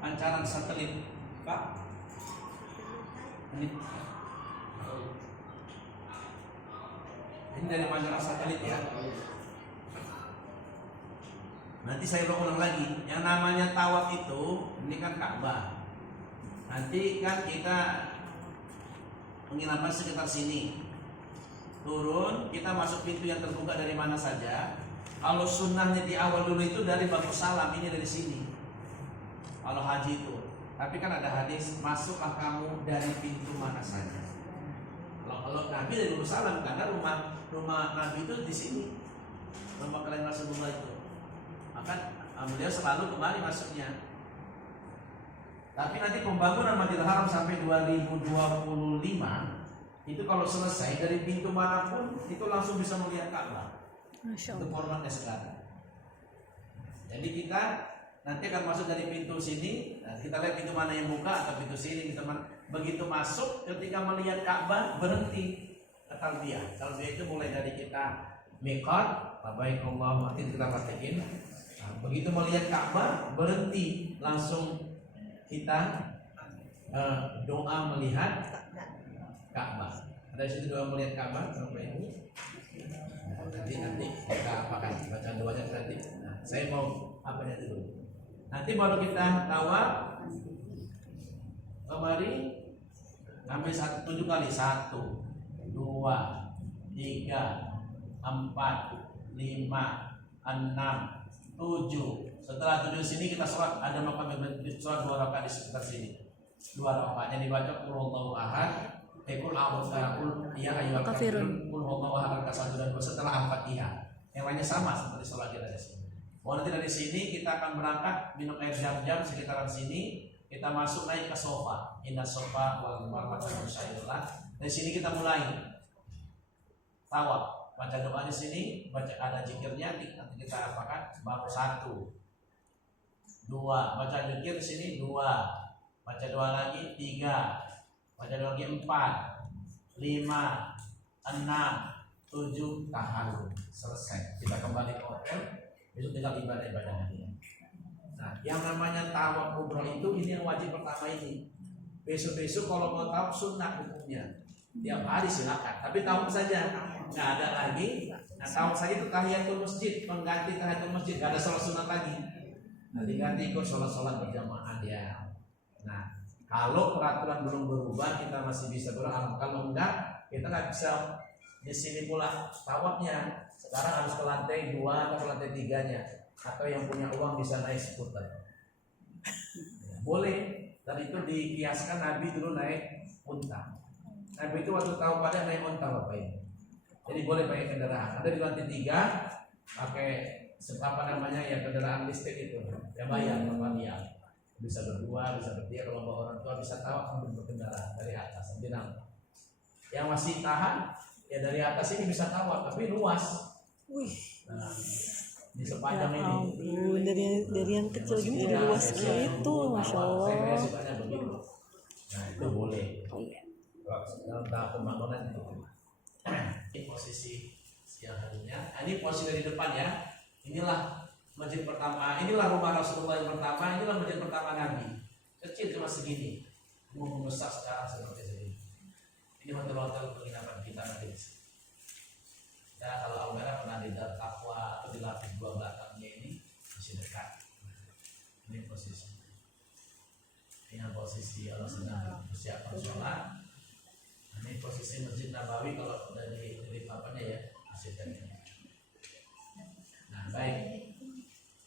pancaran satelit, Pak. Ini dari pancaran satelit ya. Nanti saya ulang lagi. Yang namanya tawaf itu, ini kan Ka'bah. Nanti kan kita penginapan sekitar sini. Turun, kita masuk pintu yang terbuka dari mana saja. Kalau sunnahnya di awal dulu itu dari Batu Salam, ini dari sini. Kalau haji itu. Tapi kan ada hadis, masuklah kamu dari pintu mana saja. Kalau Nabi dari Batu Salam, karena rumah Nabi itu di sini. Rumah kalian Rasulullah itu. Maka beliau selalu kemari masuknya. Tapi nanti pembangunan Masjidil Haram sampai 2025 itu kalau selesai dari pintu manapun itu langsung bisa melihat Ka'bah. Itu formatnya sekarang. Jadi kita nanti akan masuk dari pintu sini. Nah, kita lihat pintu mana yang buka atau pintu sini, pintu mana. Begitu masuk, ketika melihat Ka'bah berhenti ke talbiyah. Talbiyah itu mulai dari kita miqat, labbaik Allahumma, nanti kita praktekin. Nah, begitu melihat Ka'bah berhenti, langsung kita doa melihat Ka'bah. Ada di situ doa melihat Ka'bah sampai ini. Nah, nanti kita apakan baca doanya nanti. Nah, saya mau apa dulu. Nanti baru kita tawaf kemari sampai 7 kali. 1, 2, 3, 4, 5, 6, 7. Setelah 7 sini kita sholat, ada makam sholat 2 rakaat di sekitar sini. 2 rakaat yang dibaca qul huwallahu ahad, qul a'udzu ya ayyuhal kafirun, qul huwallahu ahad rakaat 1 dan 2 setelah Al-Fatihah. Yang lainnya sama seperti sholat kita di sini. Nanti dari sini kita akan berangkat minum air jam-jam sekitaran sini. Kita masuk naik ke sofa. Inna sofa wal marwah syai'ullah. Dari sini kita mulai tawaf. Baca doa di sini, baca ada zikirnya, nanti kita apakan baru 1, 2, baca zikir di sini 2, baca doa lagi 3, baca doa lagi 4, 5, 6, 7, tahalul. Selesai. Kita kembali ke hotel, besok tinggal ibadah-ibadah lagi. Nah, yang namanya tawaf umroh itu ini yang wajib pertama ini. Besok-besok kalau mau tawaf sunnah hukumnya. Tiap hari silakan, tapi tawaf saja. Nggak ada lagi. Nah, tawaf saja itu tahiyatul masjid, mengganti tahiyatul masjid, nggak ada sholat sunat lagi. Nanti ganti ikut sholat berjamaah dia. Nah, kalau peraturan belum berubah, kita masih bisa berangkat. Kalau enggak, kita nggak bisa di sini pula tawafnya. Sekarang harus ke lantai 2 atau ke lantai 3-nya. Atau yang punya uang bisa naik skuter. Ya, boleh. Dan itu dikiaskan Nabi dulu naik unta. Nabi itu waktu tahu pada naik unta Bapak ini. Jadi boleh pakai kendaraan. Ada di lantai 3 pakai apa namanya ya kendaraan listrik itu. Ya bayar dia. Bisa berdua, bisa bertiga. Kalau bawa orang tua bisa tahu sambil berkendara dari atas. Yang masih tahan ya dari atas ini bisa tahu, tapi luas. Nah, di sepanjang ya ini. Dari yang kecil gini jadi luas itu, masya Allah. Saya sukanya begitu. Nah itu boleh. Dalam tahap pembangunan itu. Ini posisi siang harinya. Ini posisi dari depan ya. Inilah masjid pertama. Inilah rumah Rasulullah yang pertama. Inilah masjid pertama Nabi. Kecil cuma segini. Mau membesar sekarang seperti ini. Ini hotel-hotel penginapan kita nanti. Ya kalau Almera pernah di Dar Taqwa atau di lapis 2 belakangnya ini masih dekat. Ini posisi. Ini posisi Allah sedang persiapan sholat. Ini posisi Masjid Nabawi kalau dari papanya ya masih dekat. Nah baik,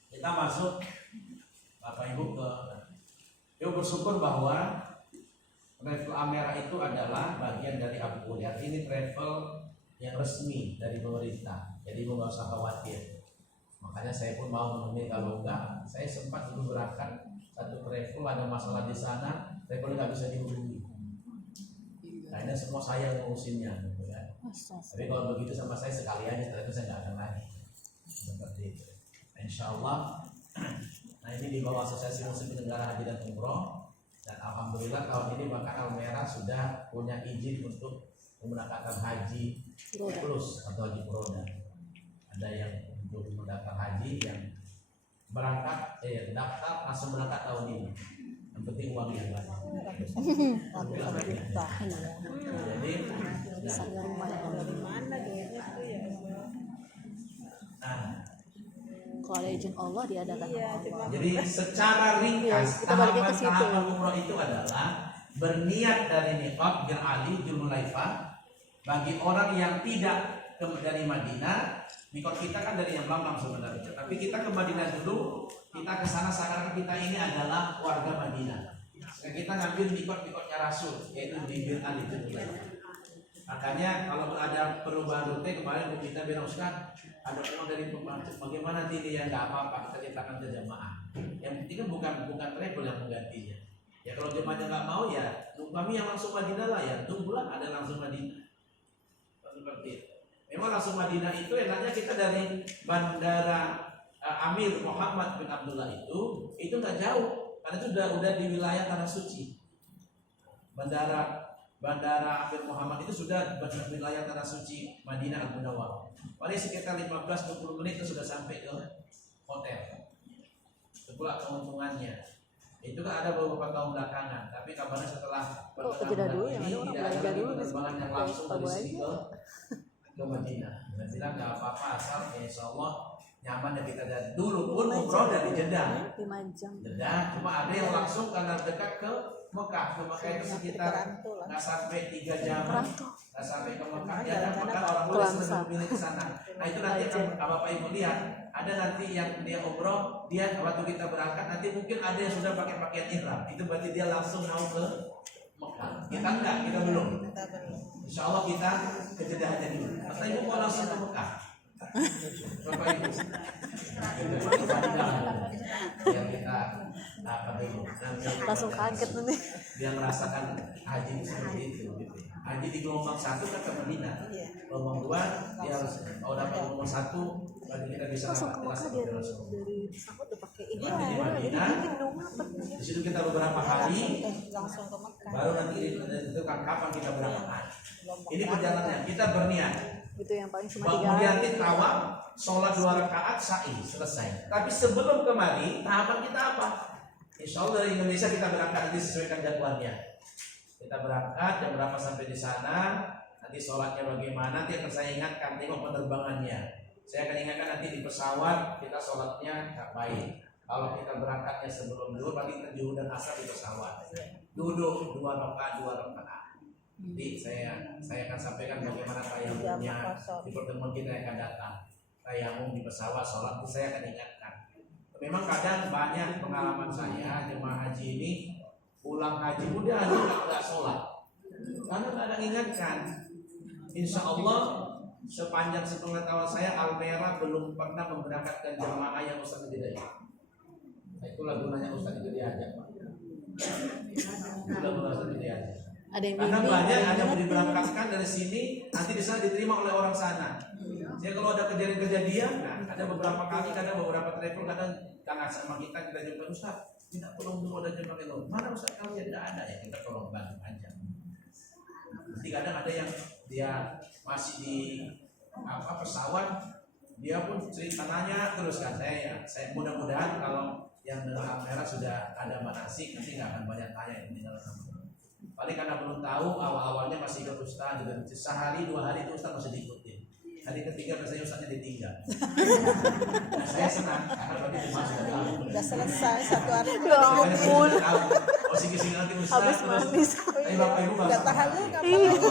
kita masuk Bapak Ibu ke. Yuk bersyukur bahwa travel Amera itu adalah bagian dari Abu Hurairah. Ini travel yang resmi dari pemerintah, jadi nggak usah khawatir. Makanya saya pun mau menemui, kalau enggak, saya sempat dulu berangkat satu travel, ada masalah di sana, travel nggak bisa dihubungi. Nah ini semua saya ngurusinnya, gitu kan. Tapi kalau begitu sama saya sekalian, tapi saya nggak akan lagi seperti itu. Insya Allah. Nah ini di bawah Asosiasi Muslim Penyelenggara Haji dan Umroh, dan alhamdulillah tahun ini maka Almera sudah punya izin untuk menggunakan haji plus atau haji roda. Ada yang untuk mendaftar haji yang berangkat daftar langsung berangkat tahun ini. Yang penting uang yang banyak. Ratusan juta. Jadi, Bisa dari mana? Dari mana duitnya tuh ya? nah, Kalau ada izin Allah diadakan Iya, sama cuma Allah. jadi secara ringkas Kita baliknya ke situ. tahapan umroh itu adalah berniat dari miqat Bil Ali Dzulhulaifah. Bagi orang yang tidak dari Madinah, miqat kita kan dari yang Yaman sebenarnya. Tapi kita ke Madinah dulu, kita ke sana seakan kita ini adalah warga Madinah. Kita ngambil miqat-miqatnya Rasul, yaitu di Bil Ali Dzulhulaifah. Makanya kalau ada perubahan rute kemarin kita bilang Ustaz, ada orang dari pembantu, bagaimana nanti dia nggak apa-apa, kita ceritakan ke jamaah. Yang penting kan bukan travel yang menggantinya. Ya kalau jemaahnya nggak mau ya, kami yang langsung Madinah lah ya, tunggulah ada langsung Madinah. Seperti itu. Memang langsung Madinah itu enaknya kita dari bandara Amir Muhammad bin Abdullah itu nggak jauh, karena itu udah di wilayah tanah suci. Bandara Amir Muhammad itu sudah di wilayah tanah suci Madinah Al-Munawwarah. Paling sekitar 15-20 menit itu sudah sampai ke hotel. Itu pula keuntungannya. Itu kan ada beberapa tahun belakangan, tapi kabarnya setelah jeda dulu ya, ini ada orang tidak ada belanja lagi dulu di penerbangan yang langsung dari Tahu sini aja. ke Madinah. Dan bilang nggak apa-apa asal ya insya Allah nyaman ya kita dari dulu pun umroh dari Jeddah. 5 jam. Jeddah cuma ada yang langsung karena dekat ke Mekah. Ke Mekah itu sekitar Perantau lah. nggak sampai 3 jam. Perantau. Nggak sampai ke Mekah ya, Jalan dan sana Mekah orang boleh Kelangsa. selalu pilih ke sana. Nah itu nanti akan Bapak Ibu lihat. Ada nanti yang dia umroh, dia waktu kita berangkat nanti mungkin ada yang sudah pakai pakaian ihram. Itu berarti dia langsung mau ke Mekah. Kita enggak, kita belum. Kita belum. Insya Allah kita ke Jeddah aja dulu. Atau Ibu mau langsung ke Mekah? Bapak Ibu. Biar kita apa dulu. Langsung kaget nanti. Dia merasakan haji itu seperti itu. Gitu. Haji di gelombang 1 kan ke Madinah. Iya. Gelombang 2 dia harus kalau dapat gelombang 1 berarti kita bisa Langsung ke dapat Mekah seperti dari Rasul. pesawat udah pakai ini. Nanti di Jadi Madinah, dingin dong apa? di situ kita beberapa hari, Langsung ke Mekah. baru nanti itu kapan kita berangkat haji. Gelombang Ini perjalanannya kita berniat. Itu yang paling cuma 3 Kemudian hari. kita tawaf, sholat 2 rakaat, sa'i, selesai. Tapi sebelum kemari, tahapan kita apa? Insya Allah dari Indonesia kita berangkat nanti sesuaikan jadwalnya. Kita berangkat jam berapa sampai di sana, nanti sholatnya bagaimana, nanti akan saya ingatkan, tengok penerbangannya. Saya akan ingatkan nanti di pesawat kita sholatnya tak baik. Kalau kita berangkatnya sebelum dulu, berarti kita zuhur dan asar di pesawat. Duduk 2 rakaat. Jadi saya akan sampaikan bagaimana tayamumnya di pertemuan kita yang akan datang. Tayamum di pesawat, sholat itu saya akan ingatkan. Memang kadang banyak pengalaman saya jemaah haji ini pulang haji udah nggak sholat karena nggak ada ingatkan. Insya Allah sepanjang sepengetahuan saya Almera belum pernah memberangkatkan jemaah yang Ustaz tidak ikut. Nah, itulah gunanya Ustaz itu diajak, Pak. Itulah gunanya Ustaz itu diajak. Ada yang Karena bimbing, banyak ada ada yang yang diberangkatkan dari sini, nanti di sana diterima oleh orang sana. Jadi kalau ada kejadian-kejadian, nah, ada beberapa kali, kadang beberapa travel, kadang karena sama kita jumpa Ustaz, kita tolong dulu ada jemaah itu. Mana Ustaz kalau tidak ada ya kita tolong bantu aja. Nanti kadang ada yang dia masih di pesawat, dia pun cerita nanya terus kan saya mudah-mudahan kalau yang dengan Almera sudah ada manasik nanti nggak akan banyak tanya yang tinggal sama. Paling karena belum tahu awal-awalnya masih ikut Ustaz juga sehari 2 hari itu Ustaz masih diikutin. Hari ketiga biasanya Ustaznya ditinggal. Nah, saya senang karena berarti jemaah sudah tahu. Udah selesai 1 hari. Ya ampun. Oh sini nanti Ustaz Habis terus. manis. Tapi Bapak Ibu nggak Udah usah tahan lu khawatir. ngapain?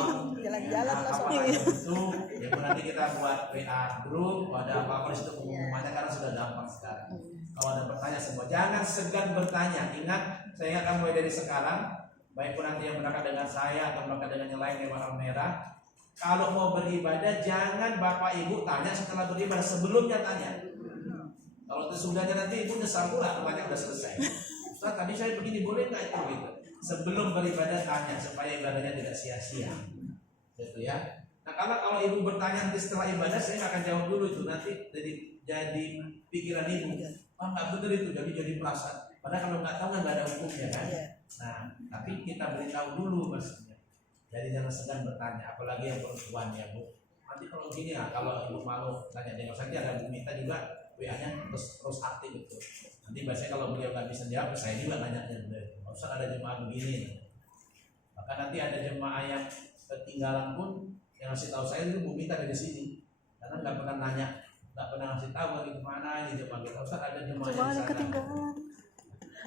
Jalan-jalan lah Apa sama. itu ya nanti kita buat WA grup, ada apa-apa di situ pengumumannya karena sudah gampang sekarang. Kalau ada pertanyaan semua jangan segan bertanya. Ingat saya ingatkan mulai dari sekarang, baik pun nanti yang berangkat dengan saya atau berangkat dengan yang lain lewat Almera, kalau mau beribadah jangan Bapak Ibu tanya setelah beribadah, sebelumnya tanya. Kalau sesudahnya nanti Ibu nyesal pula, tanya udah selesai. Ustaz tadi saya begini boleh nggak itu gitu. Sebelum beribadah tanya supaya ibadahnya tidak sia-sia. Gitu ya. Nah kalau ibu bertanya nanti setelah ibadah saya nggak akan jawab dulu itu nanti jadi pikiran ibu. Nggak betul itu jadi perasaan. Padahal kalau nggak tahu kan nggak ada hukumnya kan. Nah tapi kita beritahu dulu maksudnya. Jadi jangan segan bertanya, apalagi yang perempuan ya Bu. Nanti kalau gini ya kalau ibu malu tanya dengan saja ada Bu Mita juga WA-nya terus aktif itu. Nanti biasanya kalau beliau nggak bisa jawab, saya juga nanya-nanya beliau. Ustaz ada jemaah begini. Bahkan nanti ada jemaah yang ketinggalan pun yang ngasih tahu saya itu Bu Mita dari sini. Karena nggak pernah nanya, nggak pernah ngasih tahu lagi kemana ini jemaah kita. Ustaz ada jemaah Cuma di ada sana. ketinggalan.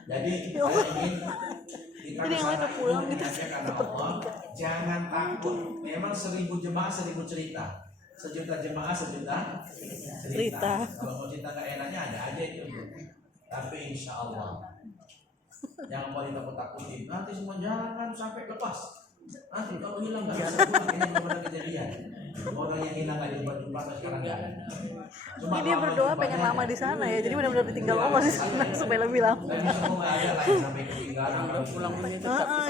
Jadi Ya saya Allah. ingin kita Jadi yang lain pulang gitu. karena Allah, jangan takut. Memang 1000 jemaah 1000 cerita. 1.000.000 jemaah 1.000.000 cerita. Kalau mau cerita nggak enaknya ada aja itu. Tapi insya Allah jangan mau ditakut-takutin. Nanti semua jalan sampai lepas. Nanti kalau hilang nggak bisa pulang. Ini belum ada kejadian. Orang yang hilang nggak jumpa sekarang nggak ada. Ini dia berdoa pengen lama di sana ya, jadi benar-benar ditinggal lama di sana supaya lebih lama. Tapi semua nggak ada lah yang sampai ketinggalan. pulang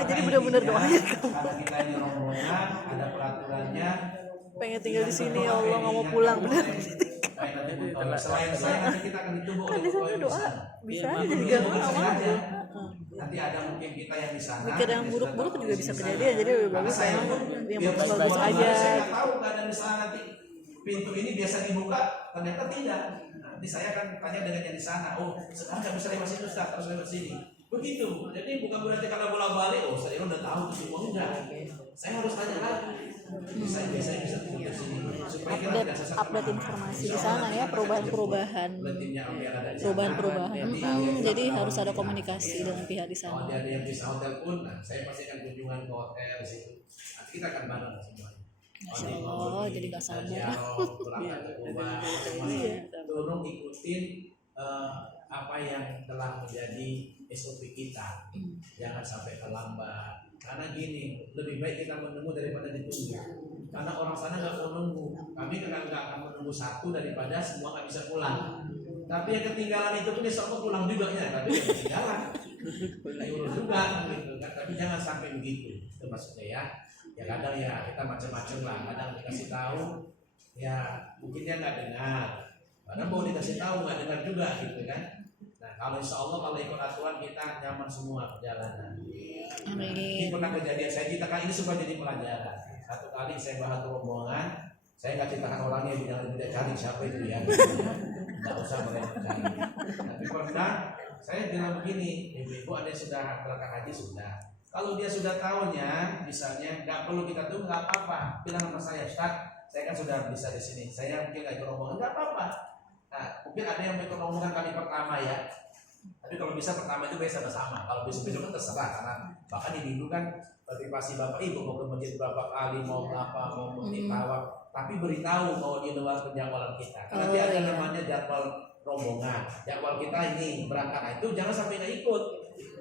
Jadi benar-benar doanya Karena kita ini rombongan, ada peraturannya. pengen tinggal di sini ya Allah, nggak mau pulang benar. Selain saya nanti kita akan ditunggu Kan oleh di sana pegawai doa sana. bisa aja jadi gak lama. Nanti ada mungkin kita yang di sana. Mikir yang buruk-buruk juga bisa kejadian, jadi lebih Karena bagus saya yang pun yang biar bagus-bagus semua aja. saya nggak tahu keadaan di sana nanti pintu ini biasa dibuka, ternyata tidak. Nanti saya akan tanya dengan yang di sana. Oh, sekarang nggak bisa lewat situ, Ustaz, harus lewat sini. Begitu. Jadi bukan berarti kalau bola-balik, oh saya udah tahu itu semua enggak. Saya harus tanya lagi. Saya biasanya bisa tunggu di sini supaya kita tidak sesat Update informasi di sana ya, perubahan-perubahan. Jadi harus ada komunikasi dengan pihak di Kalau sana. dia ada yang bisa hotel pun, nah, saya pasti akan kunjungan ke hotel di situ. Nanti kita akan bareng semuanya. Masya Allah, jadi gak sabar. Tolong ikutin apa yang telah menjadi SOP kita. Jangan sampai terlambat. Karena gini, lebih baik kita menunggu daripada ditunggu. Karena orang sana nggak mau nunggu. Kami nggak akan menunggu satu daripada semua nggak bisa pulang. Tapi yang ketinggalan itu pun besok pulang juga ya. Tapi yang ketinggalan, diurus juga gitu kan. Tapi jangan sampai begitu. Itu maksudnya ya. Ya kadang ya kita macam-macam lah. Kadang dikasih tahu, ya mungkin dia nggak dengar. Kadang mau dikasih tahu nggak dengar juga gitu kan. Nah kalau insya Allah kalau ikut aturan kita nyaman semua perjalanan. Ini pernah kejadian saya ceritakan ini supaya jadi pelajaran. Satu kali saya bahas rombongan, saya nggak ceritakan orangnya, jangan tidak cari siapa itu ya. Nggak usah mereka cari. Tapi pernah saya bilang begini, ibu-ibu ada yang sudah berangkat haji sudah. Kalau dia sudah tahunya, misalnya nggak perlu kita tunggu, nggak apa-apa. Bilang sama saya, Ustaz, saya kan sudah bisa di sini. Saya mungkin nggak ikut rombongan, nggak apa-apa. Nah, mungkin ada yang ikut rombongan kali pertama ya. Tapi kalau bisa pertama itu biasa bersama. Kalau besok-besok kan terserah karena bahkan dulu kan motivasi bapak ibu mau ke masjid berapa kali, mau apa, mau tawaf, tapi beritahu bahwa di luar penjadwalan kita. Karena nanti ada namanya jadwal rombongan, jadwal kita ini berangkat. Nah, itu jangan sampai nggak ikut.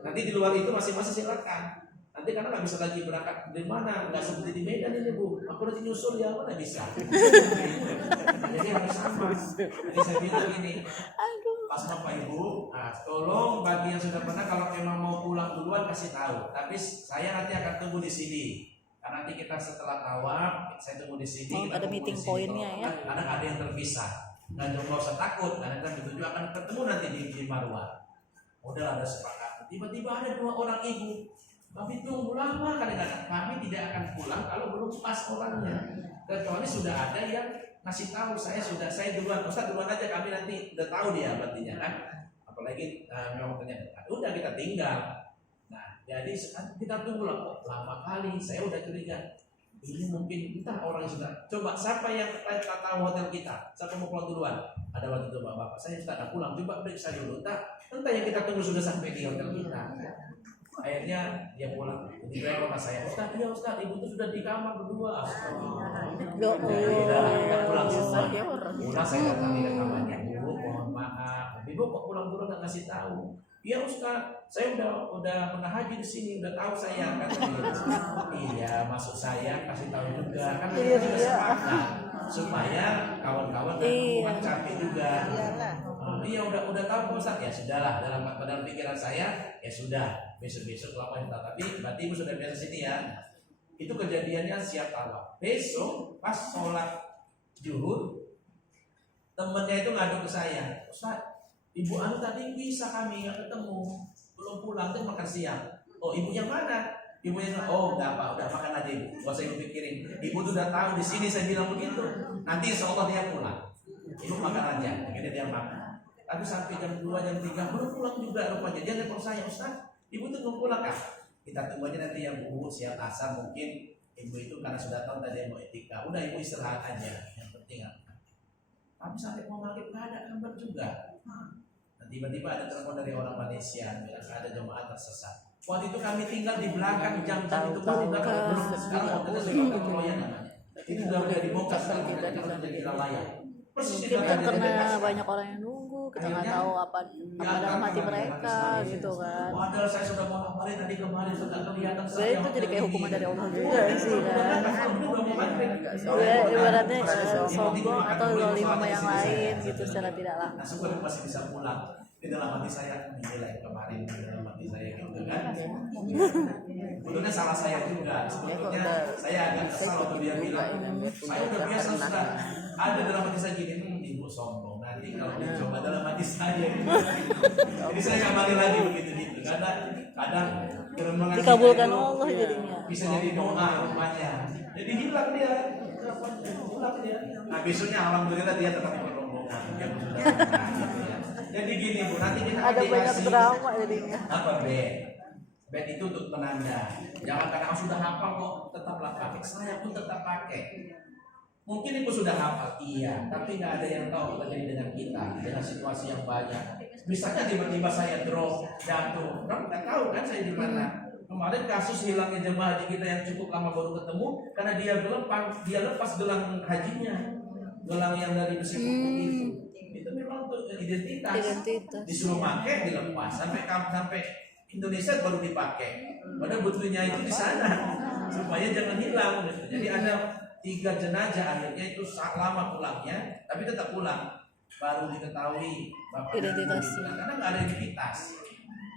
Nanti di luar itu masing-masing silakan. Nanti karena nggak bisa lagi berangkat di mana, nggak seperti di Medan ini Bu. Aku nanti nyusul ya mana bisa. Jadi harus sama. Jadi saya bilang gini. Pas Bapak Ibu, nah, tolong bagi yang sudah pernah kalau memang mau pulang duluan kasih tahu. Tapi saya nanti akan tunggu di sini. Karena nanti kita setelah tawaf, saya tunggu di sini. Ada meeting poinnya ya. Karena ada yang terpisah. Nah, jangan usah takut. Karena kita dituju akan ketemu nanti di Marwah. Udah ada sepakat. Tiba-tiba ada 2 orang ibu. Tapi tunggu lama kadang-kadang. Kami tidak akan pulang kalau belum pas orangnya. Kecuali sudah ada yang ngasih tahu saya duluan, Ustaz duluan aja, kami nanti udah tahu dia berartinya kan. Apalagi memang ternyata udah kita tinggal. Nah, jadi kita tunggu lama kali. Saya udah curiga. Ini mungkin entah orang yang sudah. Coba siapa yang tahu hotel kita? Siapa mau pulang duluan? Ada waktu itu bapak saya sudah ada pulang. Coba periksa dulu. Entah yang kita tunggu sudah sampai di hotel kita. Akhirnya dia pulang. Jadi saya kata saya, Ustaz, ibu itu sudah di kamar berdua. Pulang semua. Pulang saya datang ke kamarnya, Bu, mohon maaf. Ibu kok pulang nggak ngasih tahu? Iya Ustaz, saya udah pernah haji di sini, udah tahu saya kan. Iya, maksud saya kasih tahu juga kan kita juga sepakat supaya kawan-kawan dan capek juga. Iya udah tahu Ustaz, ya sudahlah dalam pikiran saya ya sudah besok lakukan tapi berarti ibu sudah biasa sini ya. Itu kejadiannya siap tawaf. Besok pas sholat zuhur temennya itu ngadu ke saya, Ustaz, ibu anu tadi bisa kami nggak ketemu, belum pulang tuh makan siang. Oh ibu yang mana? Ibunya bilang, oh nggak apa, udah makan aja ibu. Gak usah ibu pikirin. Ibu tuh udah tahu di sini saya bilang begitu. Nanti insya Allah dia pulang. Ibu makan aja. Akhirnya dia makan. Tapi sampai jam 2, jam 3 baru pulang juga rupanya. Dia telepon saya, Ustaz, ibu tuh belum pulang kah? Kita tunggu aja nanti yang bu siap asar, mungkin ibu itu karena sudah tahu tadi mau etika. Udah ibu istirahat aja, yang penting apa. Tapi sampai mau maghrib nggak ada kabar juga. Nah, tiba-tiba ada telepon dari orang Malaysia, bilang ada jemaah tersesat. Waktu itu kami tinggal di belakang jam-jam itu kan di belakang belum sekarang hotelnya sudah Keroyan namanya. Itu udah dibongkar sekarang kita jadi layak. Persis di Mungkin belakang karena banyak orang yang nunggu, kita nggak tahu apa dalam hati mereka gitu kan. Padahal saya sudah mau kemarin tadi kemarin sudah kelihatan. Jadi itu jadi kayak hukuman dari Allah juga sih kan. Ya ibaratnya sombong atau zalim sama yang lain gitu secara tidak langsung. Nah, syukur masih bisa pulang. Di dalam hati saya menilai kemarin di dalam hati saya gitu kan. Sebetulnya salah saya juga. Sebetulnya saya agak kesal waktu dia bilang, saya udah biasa sudah ada dalam hati saya gini, ibu sombong. Nanti kalau dicoba dalam hati saya, jadi saya nggak balik lagi begitu gitu. Karena kadang gerombongan Dikabulkan Allah jadinya. bisa jadi doa rupanya. Jadi hilang dia. Nah besoknya alhamdulillah dia tetap di rombongan. Jadi gini Bu, nanti kita Ada banyak drama jadinya. apa bed itu untuk penanda. Jangan karena sudah hafal kok tetaplah pakai. Saya pun tetap pakai. Mungkin ibu sudah hafal, iya, tapi nggak ada yang tahu apa terjadi dengan kita dengan situasi yang banyak. Misalnya tiba-tiba saya drop, jatuh, kamu nggak tahu kan saya di mana. Kemarin kasus hilangnya jemaah haji kita yang cukup lama baru ketemu karena dia lepas gelang hajinya, gelang yang dari besi putih itu. Itu memang untuk identitas. Disuruh pakai dilepas sampai Indonesia baru dipakai. Padahal butuhnya itu di sana supaya jangan hilang. Gitu. Jadi ada 3 jenazah akhirnya itu lama pulangnya, tapi tetap pulang. Baru diketahui bapak Identitas. karena nggak ada identitas.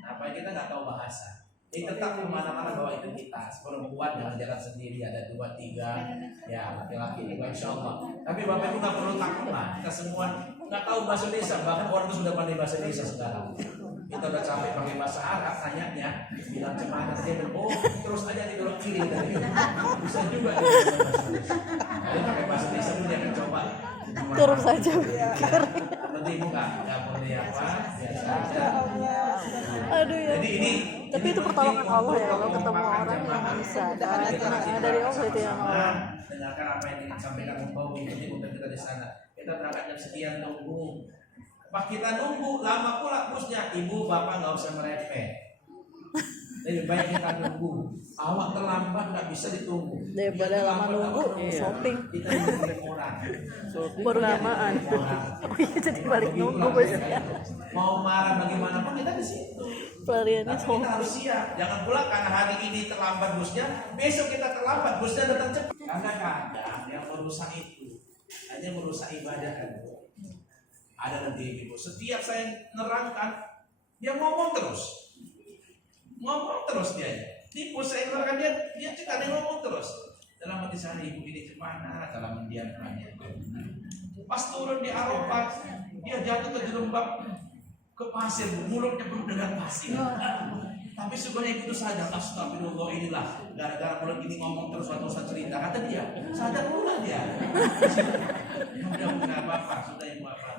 Nah, apa kita nggak tahu bahasa. Ini tetap kemana-mana bawa identitas. Perempuan jangan jalan sendiri, ada 2, 3, ya laki-laki juga insya Allah. Tapi bapak itu nggak perlu takut lah. Kita semua nggak tahu bahasa Indonesia, bahkan orang itu sudah pandai bahasa Indonesia sekarang. Kita udah capek pakai bahasa Arab, tanyanya bilang cemana dia oh terus aja di belok kiri tadi bisa juga dia pakai bahasa Indonesia pun dia akan coba Terus saja. nanti ibu nggak boleh apa biasa aja. Aduh ya. Jadi ini Tapi itu pertolongan Allah ya, kalau ketemu orang yang bisa kan. Nah, dari Allah itu yang Allah. Dengarkan apa yang disampaikan Mbak ini untuk kita di sana. Kita berangkat jam sekian tunggu. Pas kita nunggu lama pula busnya, ibu bapak nggak usah merepet. Lebih baik kita nunggu. Awak terlambat nggak bisa ditunggu. Daripada lama nunggu, shopping. Kita nunggu orang. Baru lamaan. Oh iya jadi balik nunggu biasanya. Mau marah bagaimanapun kita di situ. Pelariannya Tapi kita shopping. harus siap. Jangan pula karena hari ini terlambat busnya, besok kita terlambat busnya datang cepat. Karena kadang yang merusak itu hanya merusak ibadah kan. Ada nanti ibu. Setiap saya nerangkan, dia ngomong terus dia. Tipu saya nerangkan dia juga dia ngomong terus. Dalam hati saya ibu ini kemana? Dalam mendiamkannya. Pas turun di Arafah, dia jatuh terjerembab ke pasir, mulutnya penuh dengan pasir. Tapi sebenarnya itu sadar, astagfirullah inilah gara-gara mulut ini ngomong terus waktu saya cerita kata dia, sadar pula dia. Sudah bukan apa-apa, sudah yang apa.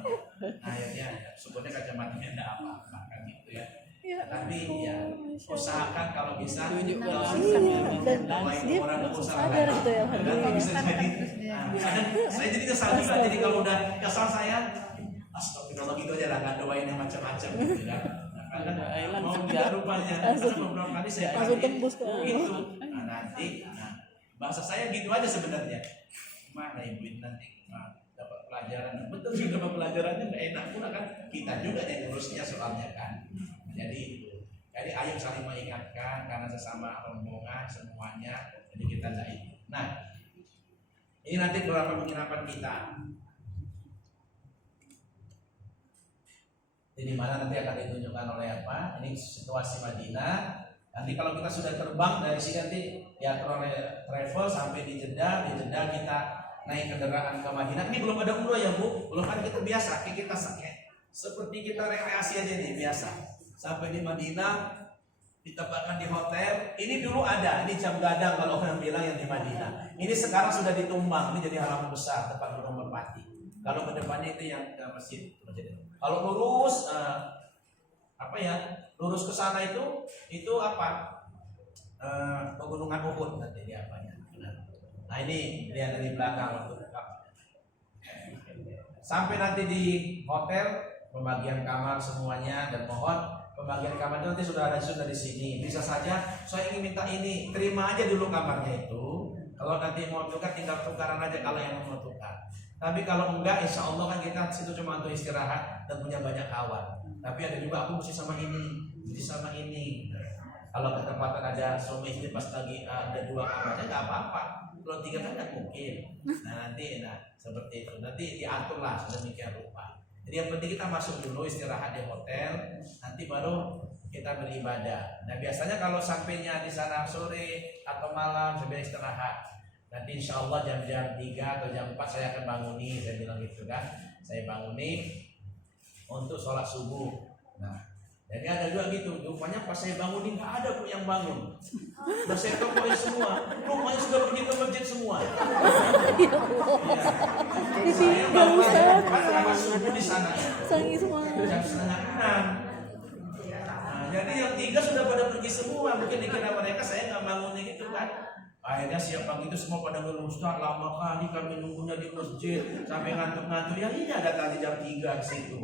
Akhirnya sebenarnya kacamatanya tidak apa-apa kan gitu ya. Tapi ya usahakan kalau bisa Dan dia sadar gitu ya. bisa jadi. Saya jadi kesal juga. Jadi kalau udah kesal saya, astagfirullah gitu aja lah, nggak doain yang macam-macam gitu kan. Karena mau juga rupanya, karena beberapa kali saya langsung tembus ke gitu. Nah, nanti, bahasa saya gitu aja sebenarnya. Mana ibu ini nanti dapat pelajaran, betul juga dapat pelajarannya nggak enak pula kan. Kita juga yang ngurusnya soalnya kan. Jadi ayo saling mengingatkan karena sesama rombongan semuanya. Jadi kita tidak itu. Nah, ini nanti beberapa penginapan kita. Jadi mana nanti akan ditunjukkan oleh apa? Ini situasi Madinah. Nanti kalau kita sudah terbang dari sini nanti diatur oleh travel sampai di Jeddah kita naik kendaraan ke Madinah. Ini belum ada umroh ya Bu, belum ada, kita biasa. Kita seperti kita rekreasi aja nih biasa. Sampai di Madinah ditempatkan di hotel. Ini dulu ada, ini jam gadang kalau orang bilang yang di Madinah. Ini sekarang sudah ditumbang, ini jadi halaman besar tempat Gunung Merpati. Kalau ke depannya itu yang ke masjid. Kalau lurus lurus ke sana itu apa? Pegunungan Uhud nanti di apanya. Nah ini lihat dari belakang waktu dekat. Sampai nanti di hotel pembagian kamar semuanya, dan mohon pembagian kamar itu nanti sudah di sini. Bisa saja saya ingin minta ini, terima aja dulu kamarnya itu. Kalau nanti mau tukar tinggal tukaran aja kalau yang mau tukar. Tapi kalau enggak, insya Allah kan kita situ cuma untuk istirahat dan punya banyak kawan. Tapi ada juga aku mesti sama ini. Kalau ketempatan ada suami istri pas lagi ada 2 kamarnya nggak apa-apa. Kalau 3 kan nggak mungkin. Nah nanti seperti itu. Nanti diatur lah sedemikian rupa. Jadi yang penting kita masuk dulu istirahat di hotel. Nanti baru kita beribadah. Nah biasanya kalau sampainya di sana sore atau malam sambil istirahat. Nanti insya Allah jam-jam 3 atau jam 4 saya akan banguni. Saya bilang gitu kan. Saya banguni untuk sholat subuh. Nah jadi ada juga gitu, rupanya pas saya bangun ini nggak ada pun yang bangun. Udah saya telepon semua, rumahnya sudah pergi ke masjid semua. Saya bangun subuh di sana. Jam 5:30. Nah, jadi yang 3 sudah pada pergi semua. Mungkin dikira mereka saya nggak bangunnya gitu kan. Akhirnya siap pagi itu semua pada ngeluh, Ustaz lama kali kami nunggunya di masjid sampai ngantuk-ngantuk. Ya iya ada tadi jam 3 ke situ.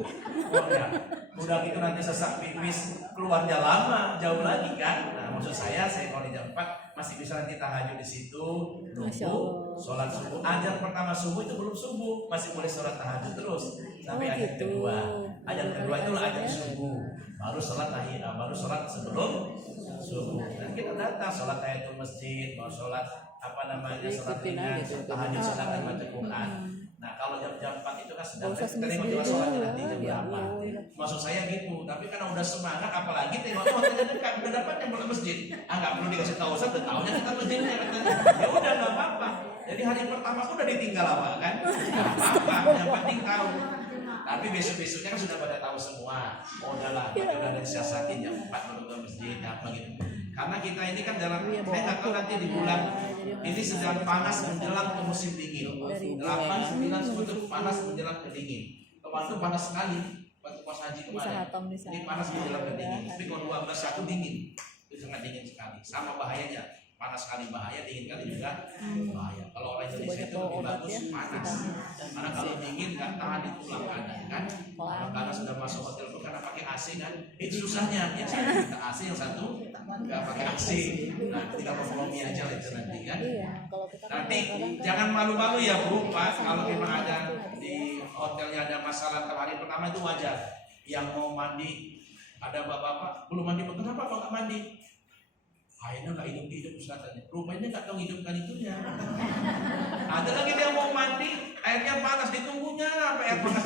Oh ya, udah gitu nanti sesak pipis keluarnya lama, jauh lagi kan. Nah maksud saya kalau di jam 4 masih bisa nanti tahajud di situ, nunggu sholat subuh. Ajar pertama subuh itu belum subuh, masih boleh sholat tahajud terus sampai ajar kedua. Ajar kedua itu ajar subuh, baru sholat baru sholat sebelum subuh. Dan kita datang sholat tahiyatul masjid, mau sholat sholat ringan, tahajud sedangkan baca Quran. Nah kalau jam 4 itu kan sedang kita tengok juga sholatnya nanti jam berapa. Maksud saya gitu, tapi karena udah semangat, apalagi tengoknya hotelnya dekat, udah dapat yang boleh masjid. Nggak perlu dikasih tahu, saya udah tahunya kita masjidnya katanya. Ya udah nggak apa-apa. Jadi hari pertama aku udah ditinggal apa kan? Nggak apa-apa, yang penting tahu. Tapi besok-besoknya kan sudah pada tahu semua. Oh udahlah, udah ada siasatin jam 4 baru ke masjid apa gitu. Karena kita ini kan dalam, saya nggak tahu nanti di bulan ini sedang panas menjelang ke musim dingin. 8, 9, 10 panas menjelang ke dingin. Kemarin itu panas sekali waktu pas haji kemarin. Ini panas menjelang ke dingin. Tapi kalau 12 satu dingin, itu sangat dingin sekali. Sama bahayanya. Panas sekali bahaya, dingin kali juga bahaya. Kalau orang Indonesia itu lebih bagus panas, karena kalau dingin nggak tahan di tulang badan kan. Karena sudah masuk hotel itu karena pakai AC kan, itu susahnya. Yang satu kita AC, yang satu nggak pakai AC. Nah, kita kompromi aja lah itu nanti kan. Nanti jangan malu-malu ya Bu, Pak. Kalau memang ada di hotelnya ada masalah hari pertama itu wajar. Yang mau mandi ada bapak-bapak belum mandi, kenapa Pak nggak mandi? Akhirnya nggak hidup katanya. Rupanya nggak tahu hidupkan itunya. Ada lagi dia mau mandi, airnya panas, ditunggunya sampai air panas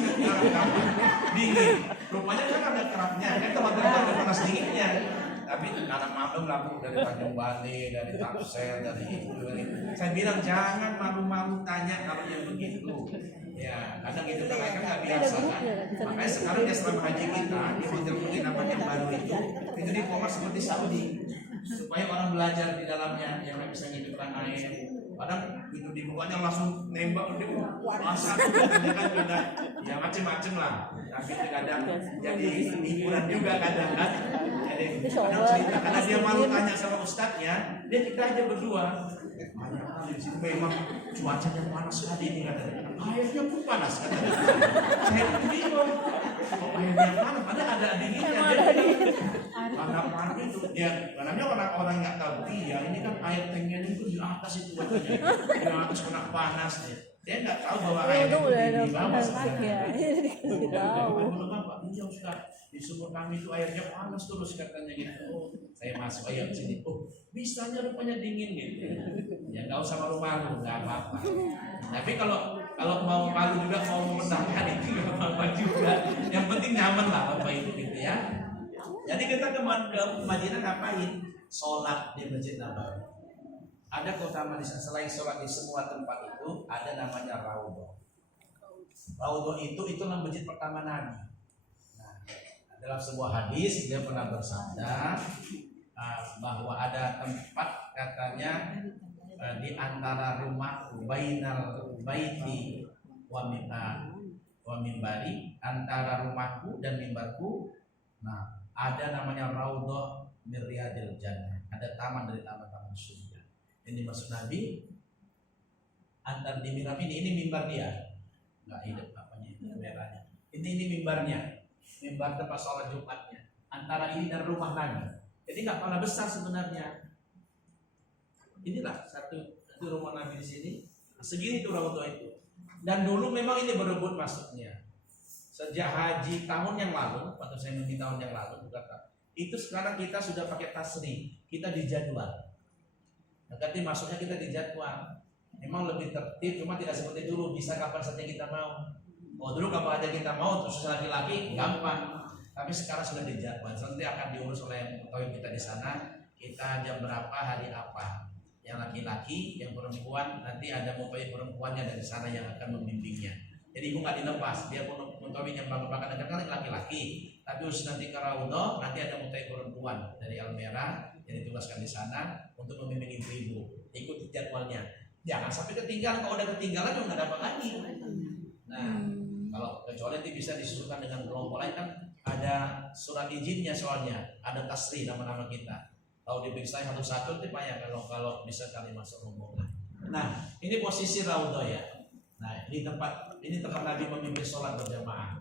dingin. Rupanya kan ada keraknya, kan teman-teman ada panas dinginnya. Tapi karena maklum lah Bu, dari Tanjung Bali, dari Tangsel, dari itu. Saya bilang jangan malu-malu tanya kalau yang begitu. Ya, kadang itu kan mereka nggak biasa kan. Makanya sekarang di asrama haji kita di hotel penginapan yang baru itu dikomar seperti Saudi, supaya orang belajar di dalamnya yang nggak bisa ngidupkan air. Kadang itu di bawahnya langsung nembak dia masak katanya kan, ya macem-macem lah. Tapi kadang jadi hiburan juga kadang kan. Jadi kadang cerita karena dia malu tanya sama ustadznya, dia kita aja berdua. Di situ memang cuacanya panas sekali ini katanya. Airnya pun panas katanya. Saya pun bingung. Kok airnya panas? Padahal ada dinginnya. Karena panas itu dia, karena orang-orang nggak tahu dia ini kan air tanknya itu di atas itu katanya. Di atas kena panas dia. Dia nggak tahu bahwa air itu di bawah sebenarnya. Belum apa? Iya Ustaz, di sumur kami itu airnya panas terus katanya gitu. Saya masuk air sini. Oh, bisanya rupanya dingin gitu. Ya nggak usah malu-malu, nggak apa-apa. Tapi kalau mau malu juga mau memendahkan itu nggak apa-apa juga. Yang penting nyaman lah Bapak Ibu gitu ya. Jadi kita ke Madinah ngapain? Sholat di Masjid Nabawi. Ada keutamaan di sana. Selain sholat di semua tempat itu ada namanya Raudhah. Raudhah itulah masjid pertama Nabi. Nah, dalam sebuah hadis dia pernah bersabda bahwa ada tempat katanya di antara rumah bainal baiti wa minbari antara rumahku dan mimbarku, nah ada namanya Raudhah min Riyadil Jannah, ada taman dari taman-taman surga. Ini maksud Nabi antar di mihrab ini mimbar dia, nggak hidup apanya merahnya. Ini mimbarnya, mimbar tempat sholat Jumatnya. Antara ini dan rumah Nabi. Jadi nggak kalah besar sebenarnya. Inilah satu rumah Nabi di sini. Segini tuh Raudhah itu. Dan dulu memang ini berebut masuknya. Sejak haji tahun yang lalu, atau saya mimpi tahun yang lalu, itu sekarang kita sudah pakai tasri, kita dijadwal. Nah, berarti masuknya kita dijadwal. Memang lebih tertib, cuma tidak seperti dulu bisa kapan saja kita mau. Oh dulu kapan aja kita mau, terus laki-laki gampang. Tapi sekarang sudah dijadwal. Nanti akan diurus oleh pegawai kita di sana. Kita jam berapa, hari apa. Yang laki-laki, yang perempuan, nanti ada mempelai perempuannya dari sana yang akan membimbingnya. Jadi ibu nggak dilepas, dia pun mempelai yang bangga-bangga dengan laki-laki. Tapi harus nanti ke Raudhah, nanti ada mempelai perempuan dari Almera yang ditugaskan di sana untuk membimbing ibu-ibu. Ikut jadwalnya. Jangan sampai ketinggalan. Kalau udah ketinggalan juga nggak dapat lagi. Nah, kalau kecuali nanti bisa disusulkan dengan kelompok lain kan ada surat izinnya soalnya, ada tasri nama-nama kita. Kalau diperiksa satu-satu itu payah kalau bisa kali masuk rombongan. Nah, ini posisi Raudhah ya. Nah, ini tempat Nabi memimpin sholat berjamaah.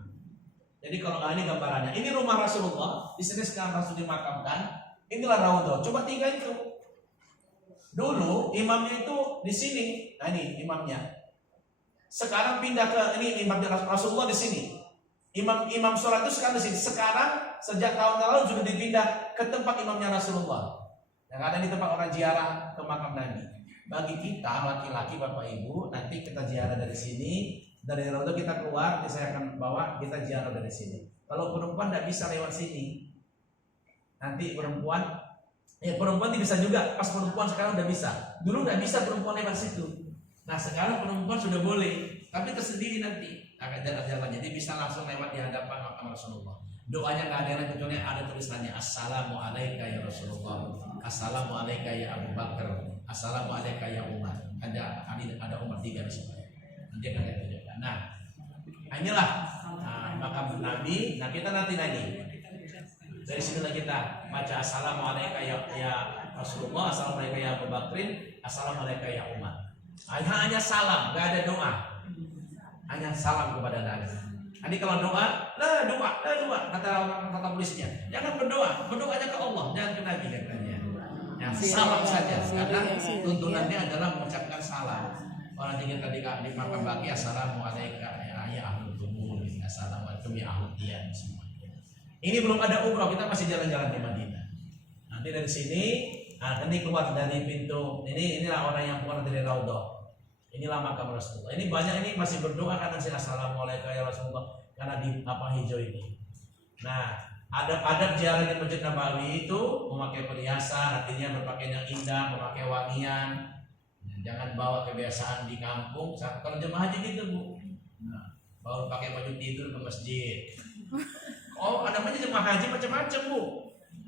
Jadi kalau ini gambarannya, ini rumah Rasulullah, di sini sekarang Rasul dimakamkan. Inilah Raudhah. Coba tiga itu. Dulu imamnya itu di sini. Nah, ini imamnya. Sekarang pindah ke ini imamnya Rasulullah di sini. Imam sholat itu sekarang di sini. Sekarang sejak tahun lalu sudah dipindah ke tempat imamnya Rasulullah. Yang ada di tempat orang ziarah ke makam Nabi. Bagi kita laki-laki Bapak Ibu, nanti kita ziarah dari sini, dari Raudhah kita keluar, nanti saya akan bawa kita ziarah dari sini. Kalau perempuan tidak bisa lewat sini, nanti perempuan bisa juga. Pas perempuan sekarang udah bisa. Dulu nggak bisa perempuan lewat situ. Nah sekarang perempuan sudah boleh, tapi tersendiri nanti akan jalan-jalan. Jadi bisa langsung lewat di hadapan makam Rasulullah. Doanya nggak ada yang kecuali ada tulisannya Assalamualaikum ya Rasulullah, Assalamualaikum ya Abu Bakar, Assalamualaikum ya Umar. Ada Umar 3 di situ. Nanti akan kita tunjukkan. Nah, inilah makam Nabi. Nah kita nanti dari sinilah kita baca Assalamualaikum ya Rasulullah, Assalamualaikum ya Abu Bakrin, Assalamualaikum ya Umar. Hanya salam, nggak ada doa. Hanya salam kepada Nabi. Nanti kalau doa, kata polisinya, jangan berdoa, berdoanya ke Allah, jangan ke Nabi katanya. Yang salam saja, karena tuntunannya adalah mengucapkan salam. Orang tinggal tadi di makam baki, Assalamualaikum ya ahlul kubur, Assalamualaikum ya ahlul diyan semuanya. Ini belum ada umrah, kita masih jalan-jalan di Madinah. Nanti dari sini, nanti keluar dari pintu. Inilah orang yang keluar dari Raudhah. Inilah makam Rasulullah. Ini banyak ini masih berdoa karena sih Assalamualaikum ya Rasulullah karena di hijau ini. Nah, adab ziarah di Masjid Nabawi itu memakai perhiasan, artinya berpakaian yang indah, memakai wangian. Jangan bawa kebiasaan di kampung. Kalau jemaah haji gitu bu, baru pakai baju tidur ke masjid. Oh, namanya jemaah haji macam-macam bu.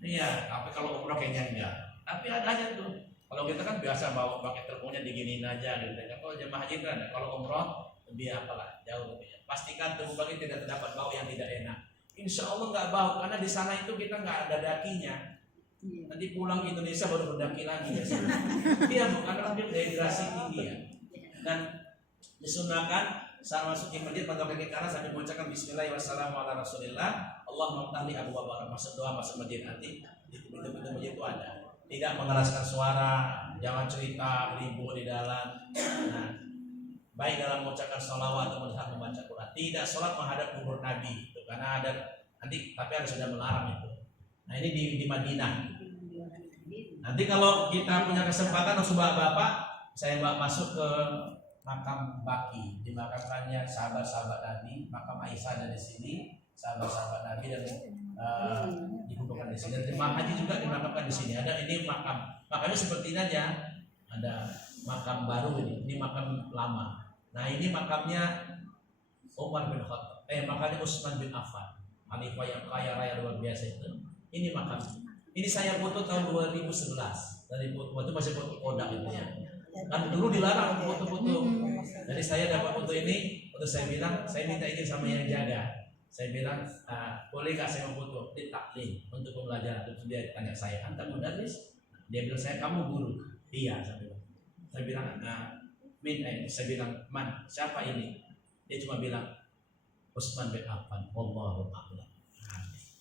Iya, tapi kalau umroh kayaknya enggak. Tapi ada aja tuh. Kalau kita kan biasa bawa pakai terpungnya diginiin aja gitu. Kalau jemaah haji kan, kalau umroh lebih apalah jauh lebih. Pastikan tubuh bagi tidak terdapat bau yang tidak enak. Insya Allah nggak bau karena di sana itu kita nggak ada dakinya. Nanti pulang ke Indonesia baru berdaki lagi ya. Iya bukan karena dehidrasi tinggi ya. Dan disunahkan saat masuk ke masjid pada kaki kanan sambil mengucapkan Bismillahirrahmanirrahim ala Rasulillah. Allah meftahli Abu Bakar. Masuk doa masuk masjid nanti di pintu-pintu masjid itu ada. Tidak mengeraskan suara, jangan cerita ribut di dalam. Nah, baik dalam mengucapkan sholawat atau membaca Quran. Tidak sholat menghadap kubur Nabi, itu karena ada nanti, tapi ada sudah melarang itu. Nah ini di Madinah. Nanti kalau kita punya kesempatan, Bapak, saya masuk ke makam Baki, dimakamkannya sahabat-sahabat Nabi, makam Aisyah ada di sini, sahabat-sahabat Nabi dan dikumpulkan di sini. Dan jemaah haji juga dimakamkan di sini. Ada ini makamnya seperti ini aja. Ada makam baru ini makam lama. Nah ini makamnya Umar bin Khattab. Makamnya Utsman bin Affan. Khalifah yang kaya raya luar biasa itu. Ini makam. Ini saya foto tahun 2011. Dari foto itu masih foto kodak itu ya. Kan dulu dilarang foto-foto. Jadi saya dapat foto ini, terus saya bilang, saya minta izin sama yang jaga. Saya bilang, bolehkah saya membutuh taklim untuk pembelajaran? Terus dia tanya saya, anta mudarris? Dia bilang, saya kamu guru. Iya, saya bilang. Saya bilang, man, siapa ini? Dia cuma bilang, Utsman bin Affan, wallahu a'lam.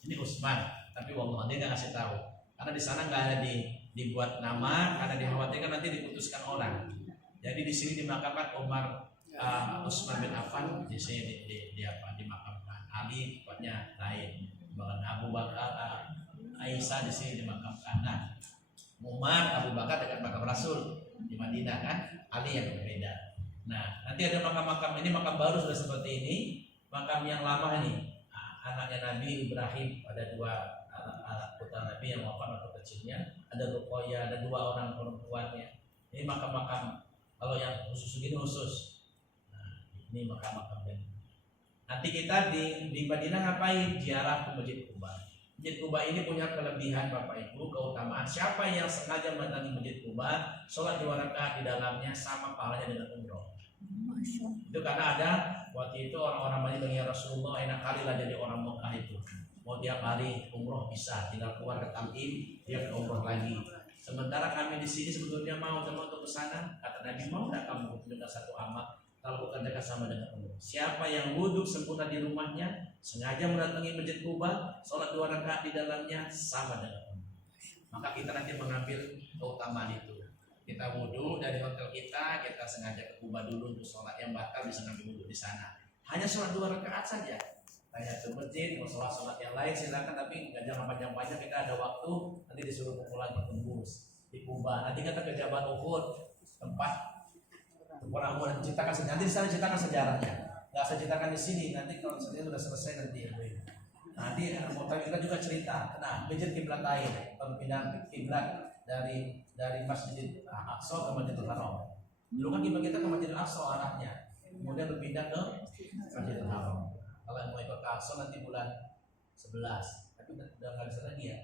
Ini Utsman, tapi wallah dia nggak kasih tahu. Karena di sana nggak ada dibuat nama, karena dikhawatirkan nanti diputuskan orang. Jadi di sini dimakamkan Utsman bin Affan, di sini dimakamkan. Ali tempatnya lain. Bahkan Abu Bakar, Aisyah di sini dimakamkan. Nah, Umar, Abu Bakar dekat makam Rasul di Madinah kan, Ali yang berbeda. Nah, nanti ada makam-makam ini, makam baru sudah seperti ini, makam yang lama ini. Anaknya Nabi Ibrahim, ada 2 anak putra Nabi yang wafat waktu kecilnya, ada Ruqayyah, ada 2 orang perempuannya. Ini makam-makam, kalau yang khusus ini khusus. Nah, ini makam-makam yang nanti kita di Madinah ngapain? Ziarah ke Masjid Quba. Masjid Quba ini punya kelebihan Bapak Ibu, keutamaan. Siapa yang sengaja mendatangi Masjid Quba, sholat 2 rakaat di dalamnya sama pahalanya dengan umroh. Itu karena ada waktu itu orang-orang banyak bilang, ya Rasulullah, enak kali lah jadi orang Mekah itu. Mau tiap hari umroh bisa, tinggal keluar ke Tamim, dia ke umroh lagi. Sementara kami di sini sebetulnya mau untuk ke sana. Kata Nabi, mau tidak kamu dengan satu amal kalau bukan dekat sama dengan umroh? Siapa yang wudhu sempurna di rumahnya, sengaja mendatangi Masjid Quba, sholat 2 rakaat di dalamnya sama dengan umroh. Maka kita nanti mengambil keutamaan itu. Kita wudhu dari hotel kita sengaja ke Quba dulu untuk sholat yang batal, bisa ngambil wudhu di sana. Hanya sholat 2 rakaat saja. Tanya ke masjid, mau sholat yang lain silakan, tapi nggak jangan panjang-panjang. Kita ada waktu, nanti disuruh kumpul lagi tembus di Quba. Nanti kita ke Jabal Uhud, tempat orang-orang ceritakan sejarah. Nanti di sana ceritakan sejarahnya. Nggak usah ceritakan di sini. Nanti kalau sejarah sudah selesai nanti. Nanti kita juga cerita. Nah, masjid kiblat lain, perpindahan kiblat dari Masjid Al-Aqsa ke Masjidil Haram. Dulu kan kiblat kita ke Masjidil Aqsa arahnya, kemudian berpindah ke Masjidil Haram. Kalau mau ikut ke Aqsa nanti bulan 11, tapi udah nggak bisa lagi ya.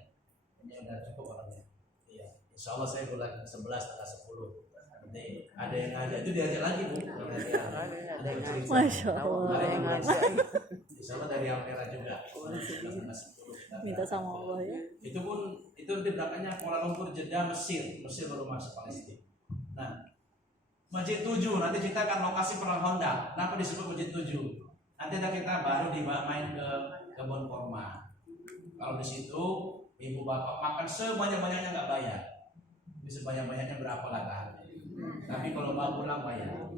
Ini udah cukup orangnya. Iya, Insya Allah saya bulan 11 tanggal 10. Nanti ada yang ngajak itu diajak lagi Bu. Ada yang cerita. Masya Allah. Ada yang ngajak. Insya Allah dari Ampera juga. Tanggal 10. Minta sama Allah ya. Itu nanti berangkatnya Kuala Lumpur, Jeddah, Mesir baru masuk Palestina. Nah, Masjid 7 nanti ceritakan lokasi perang Honda. Kenapa disebut Masjid 7? Nanti kita baru main ke kebun kurma. Kalau di situ ibu bapak makan sebanyak-banyaknya nggak bayar. Bisa banyak-banyaknya berapa lah kan? Tapi kalau mau pulang bayar.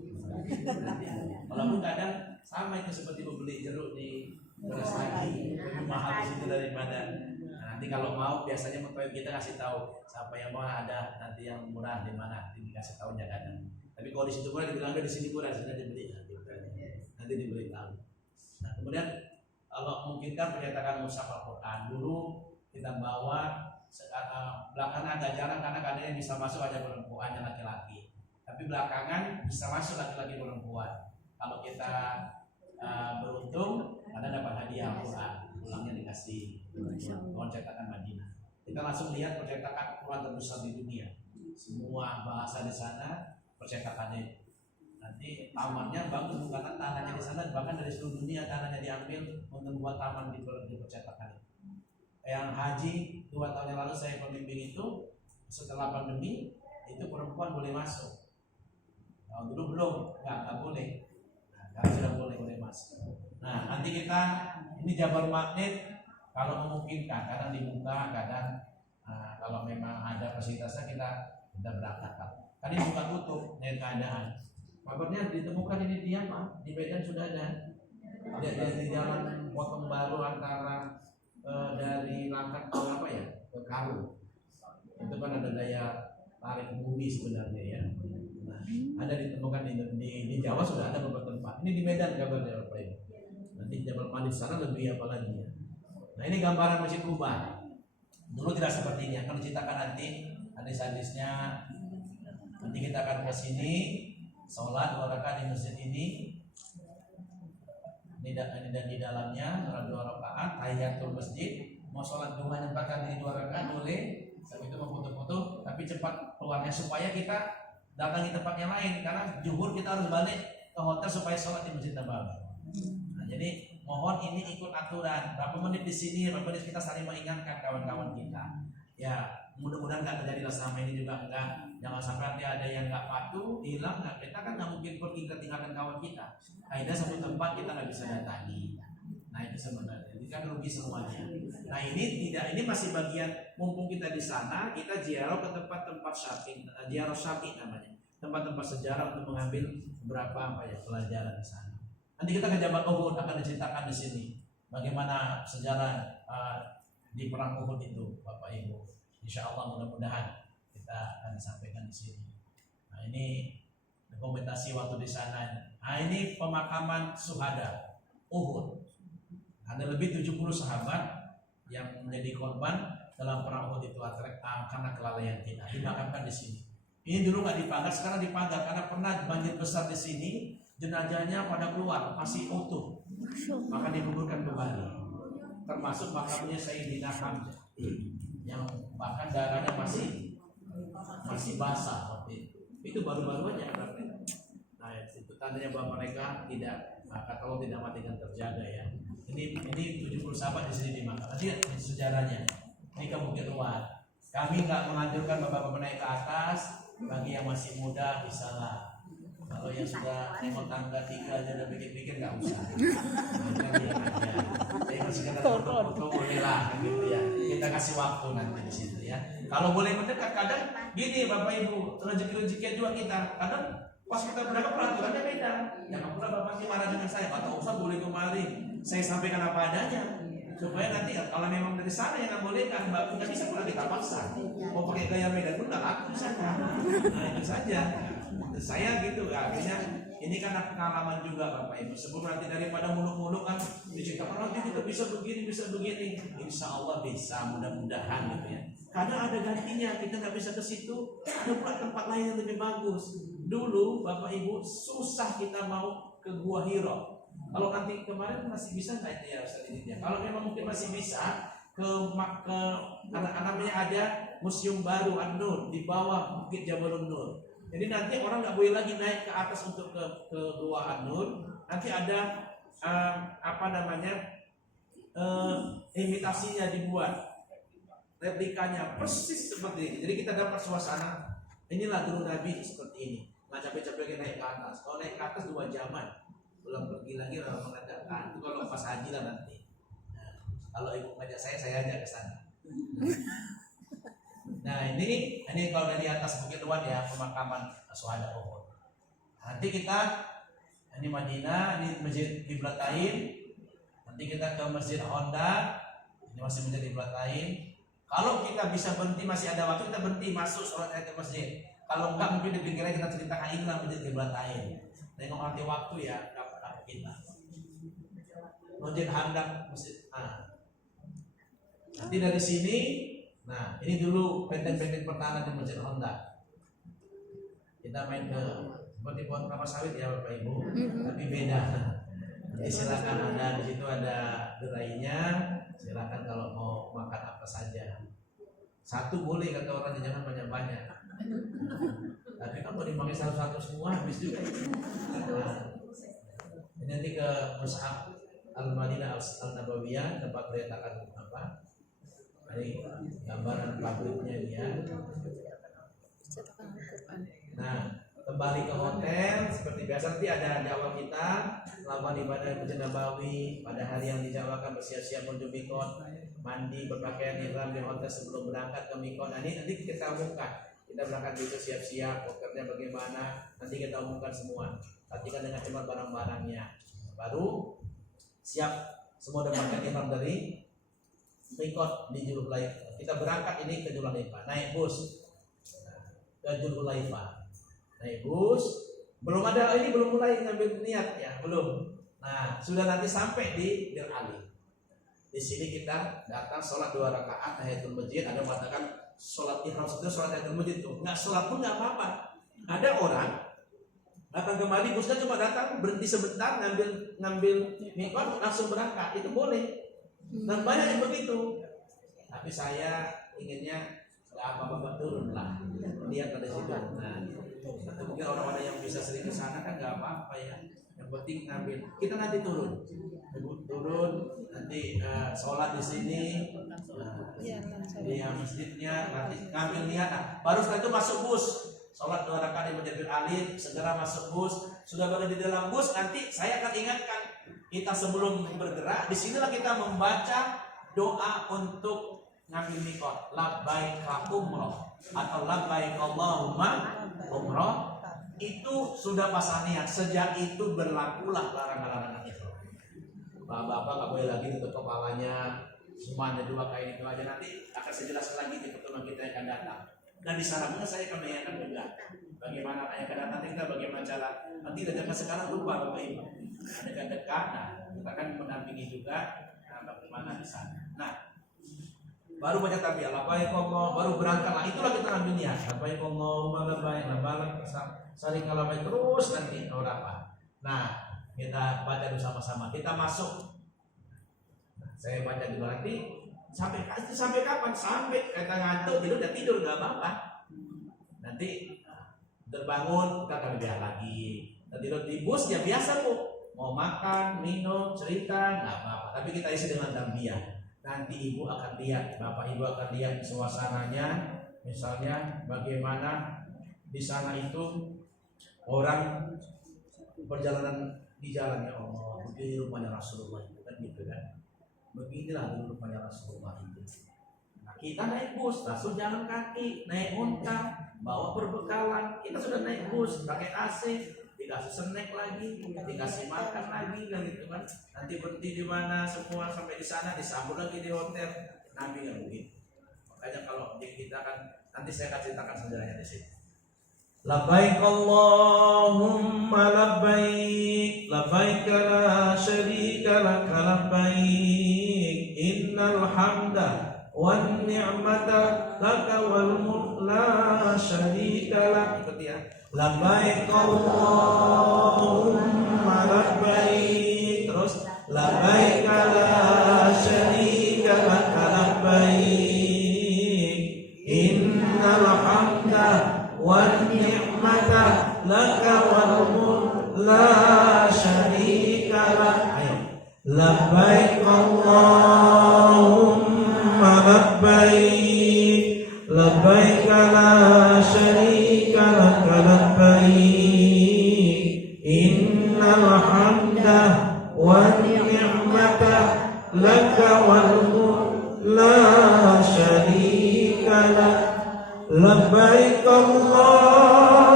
Walaupun kadang sama itu seperti membeli jeruk di beras lagi, lebih mahal di situ daripada. Nanti kalau mau biasanya kita kasih tahu siapa yang mau, ada nanti yang murah di mana, nanti dikasih tahu kadang. Tapi kalau di situ murah dibilang di sini murah, sudah dibeli nanti dibeli tahu. Nah, kemudian kalau memungkinkan pencetakan mushaf Al-Quran dulu kita bawa, belakangan agak jarang karena kadang yang bisa masuk ada perempuan dan laki-laki. Tapi belakangan bisa masuk laki-laki perempuan. Kalau kita beruntung ada dapat hadiah Al-Quran, pulangnya dikasih kawan cetakan Madinah. Kita langsung lihat percetakan Quran terbesar di dunia. Semua bahasa di sana percetakannya. Nanti tamannya bagus karena tanahnya di sana bahkan dari seluruh dunia tanahnya diambil untuk membuat taman di percetakan. Yang haji 2 tahun yang lalu saya pembimbing itu, setelah pandemi itu perempuan boleh masuk. Nah, dulu belum, nggak boleh. Nah, sekarang sudah boleh masuk. Nah, nanti kita ini Jabar Magnet kalau memungkinkan, kadang dibuka, kadang kalau memang ada fasilitasnya kita berangkat. Tadi buka tutup dengan keadaan. Kabarnya ditemukan ini dia Pak, di Medan sudah ada. Di jalan potong baru antara dari Langkat ke Karu. Itu kan ada daya tarik bumi sebenarnya ya. Nah, ada ditemukan di Jawa sudah ada beberapa tempat. Ini di Medan kabarnya Bapak Ibu. Nanti Jabal Malik sana lebih apa lagi ya. Nah, ini gambaran Masjid Quba. Dulu tidak seperti ini. Akan diceritakan nanti hadis-hadisnya. Nanti kita akan ke sini, sholat 2 rakaat di masjid ini. Ini dan di dalamnya sholat 2 rakaat, tahiyatul masjid. Mau sholat duha nyempatkan di 2 rakaat boleh. Tapi itu mau foto-foto, tapi cepat keluarnya supaya kita datangi tempat yang lain. Karena zuhur kita harus balik ke hotel supaya sholat di Masjid Nabawi. Nah, jadi mohon ini ikut aturan. Berapa menit di sini, berapa menit kita saling mengingatkan kawan-kawan kita. Ya, mudah-mudahan nggak terjadi lah sama ini juga enggak. Jangan sampai nanti ada yang nggak patuh, hilang. Nggak, kita kan nggak mungkin pergi ke tingkatan kawan kita. Akhirnya satu tempat kita nggak bisa datangi. Nah itu sebenarnya, ini kan rugi semuanya. Nah ini masih bagian mumpung kita di sana, kita ziarah ke tempat-tempat syar'i, ziarah syar'i namanya, tempat-tempat sejarah untuk mengambil beberapa pelajaran di sana. Nanti kita ke Jabal Uhud akan diceritakan di sini bagaimana sejarah di perang Uhud itu, Bapak Ibu. Insya Allah mudah-mudahan kita akan disampaikan di sini. Nah ini dokumentasi waktu di sana. Nah ini pemakaman syuhada Uhud. Ada lebih 70 sahabat yang menjadi korban dalam perang Uhud itu karena kelalaian kita. Dimakamkan di sini. Ini dulu nggak dipagar, sekarang dipagar karena pernah banjir besar di sini, jenazahnya pada keluar masih utuh, maka dikuburkan kembali. Termasuk makamnya Sayyidina Hamzah yang bahkan darahnya masih basah waktu itu. Itu baru-baru aja berarti. Nah itu tandanya bahwa mereka tidak, maka kalau tidak mati kan terjaga ya. Ini 70 sahabat di sini dimakan. Nanti sejarahnya. Ini ke Bukit Ruat. Kami nggak menganjurkan bapak-bapak naik ke atas. Bagi yang masih muda bisa lah. Kalau yang sudah naik tangga 3 aja udah pikir-pikir nggak usah. Tapi masih kata foto boleh lah gitu ya. Kita kasih waktu nanti di situ ya. Kalau boleh mendekat kadang gini Bapak Ibu, rezeki-rezeki juga kita. Kadang pas kita berangkat peraturannya beda. Jangan pula bapaknya marah dengan saya. Kata Ustaz boleh kembali. Saya sampaikan apa adanya. Supaya nanti kalau memang dari sana yang nggak boleh kan, nggak bisa pula kita paksa. Mau pakai gaya Medan pun nggak laku sana. Nah itu saja. Saya gitu. Akhirnya ini kan pengalaman juga Bapak Ibu. Sebelum nanti daripada muluk-muluk kan diceritakan nanti kita bisa begini. Insya Allah bisa. Mudah-mudahan gitu ya. Karena ada gantinya, kita nggak bisa ke situ, ada pula tempat lain yang lebih bagus. Dulu Bapak Ibu susah kita mau ke Gua Hiro. Kalau nanti kemarin masih bisa nggak itu ya Ustaz ini? Kalau memang mungkin masih bisa ke namanya ada museum baru An-Nur di bawah Bukit Jabalun Nur. Jadi nanti orang nggak boleh lagi naik ke atas untuk ke Gua An-Nur. Nanti ada imitasinya dibuat. Replikanya persis seperti ini. Jadi kita dapat suasana inilah dulu Nabi seperti ini. Nggak capek-capek naik ke atas. Kalau naik ke atas 2 jaman, pulang pergi lagi orang mengadakan. Itu kalau pas haji lah nanti. Nah, kalau ibu ngajak saya ajak ke sana. Nah ini kalau dari atas Bukit Ruat ya pemakaman syuhada Uhud. Nanti kita ini Madinah, ini Masjid Qiblatain. Nanti kita ke Masjid Honda. Ini masih Masjid Qiblatain. Kalau kita bisa berhenti masih ada waktu kita berhenti masuk sholat ayat masjid. Kalau enggak mungkin di pinggirnya kita ceritakan inilah Masjid Qiblatain. Tengok nanti waktu ya apa kita. Masjid Handak masjid. Nanti dari sini, nah ini dulu benteng-benteng pertahanan di Masjid Honda. Kita main ke seperti pohon kelapa sawit ya Bapak Ibu, tapi beda. Jadi silakan ada di situ ada gerainya. Silakan kalau mau makan apa saja. Satu boleh kata orang jangan banyak-banyak. Tapi kan mau dimakan satu-satu semua habis juga. Nah, ini nanti ke Mus'ab Al-Madinah Al-Nabawiyah tempat letakkan apa? Ini gambaran pabriknya dia. Nah, kembali ke hotel seperti biasa nanti ada di awal kita melakukan ibadah Masjid Nabawi pada hari yang dijadwalkan bersiap-siap menuju mikot, mandi berpakaian ihram di hotel sebelum berangkat ke mikot. Nah, ini nanti kita umumkan. Kita berangkat besok siap-siap, pokernya bagaimana, nanti kita umumkan semua. Perhatikan dengan cepat barang-barangnya. Baru siap semua udah pakai ihram dari mikot di Dzulhulaifah. Kita berangkat ini ke Dzulhulaifah, naik bus ke Dzulhulaifah. Naik bus, belum mulai ngambil niat ya, belum. Nah, sudah nanti sampai di Bir Ali. Di sini kita datang sholat 2 rakaat tahiyatul masjid. Ada mengatakan sholat ihram itu sholat tahiyatul masjid itu. Nggak sholat pun nggak apa-apa. Ada orang datang kemari, busnya cuma datang berhenti sebentar ngambil mikot langsung berangkat, itu boleh. Dan banyak yang begitu. Tapi saya inginnya nggak apa-apa turun lah. Lihat pada situ. Nah, Nanti mungkin orang-orang yang bisa sering ke sana kan nggak apa-apa ya. Yang penting ngambil. Kita nanti turun nanti sholat di sini di masjidnya, nanti ngambil niat. Nah, baru setelah itu masuk bus. Sholat 2 rakaat di Masjidil Alim, segera masuk bus. Sudah berada di dalam bus, nanti saya akan ingatkan kita sebelum bergerak. Disinilah kita membaca doa untuk ngambil mikot, labbaik umroh atau labbaik Allahumma umroh. Itu sudah pasal niat. Sejak itu berlakulah larangan-larangan itu. Bapak-bapak nggak boleh lagi tutup kepalanya, semuanya 2 kain itu aja. Nanti akan saya jelaskan lagi di pertemuan kita yang akan datang. Dan di sana pun saya akan menanyakan juga bagaimana yang akan datang kita, bagaimana cara. Nanti datang sekarang lupa Bapak Ibu. Dekat-dekat, nah kita akan mendampingi juga bagaimana di sana. Nah, baru baca talbiyah, labbaik Allah, baru berangkatlah. Itulah kita ambil niat. Labbaik Allahumma labbaik, labbaik saling labbaik terus nanti berapa. Nah, kita baca dulu sama-sama. Kita masuk. Nah, saya baca dulu nanti sampai kapan? Sampai kita ngantuk tidur ya tidur nggak apa-apa. Nanti terbangun kita talbiyah lagi. Dan tidur di bus ya biasa Bu. Mau makan, minum, cerita nggak apa-apa. Tapi kita isi dengan talbiyah. Nanti ibu akan lihat, bapak ibu akan lihat suasananya, misalnya bagaimana di sana itu orang perjalanan di jalan, ya Allah, begini rupanya Rasulullah itu kan gitu kan, beginilah dulu rupanya Rasulullah itu. Nah, kita naik bus, langsung jalan kaki, naik unta, bawa perbekalan, kita sudah naik bus, pakai AC, dikasih snack lagi, dikasih makan lagi kan gitu kan. Nanti berhenti di mana semua sampai di sana disambut lagi di hotel. Nabi nggak begitu. Makanya kalau kita kan nanti saya akan ceritakan sejarahnya di sini. Labbaik Allahumma labbaik, labbaik la syarika lak labbaik, innal hamda wan ni'mata laka wal mulk la syarika lak. Ikuti ya. Labbaik Allahumma labbaik, terus labbaik la syarika lak labbaik, innal hamda wan ni'mata laka wal mulk la syarika lak. Ayo. Labbaik Allahumma labbaik, labbaik la syarika lak labbaik, innal hamda wan ni'mata laka wal mulk la syarika lak. Labbaik Allahumma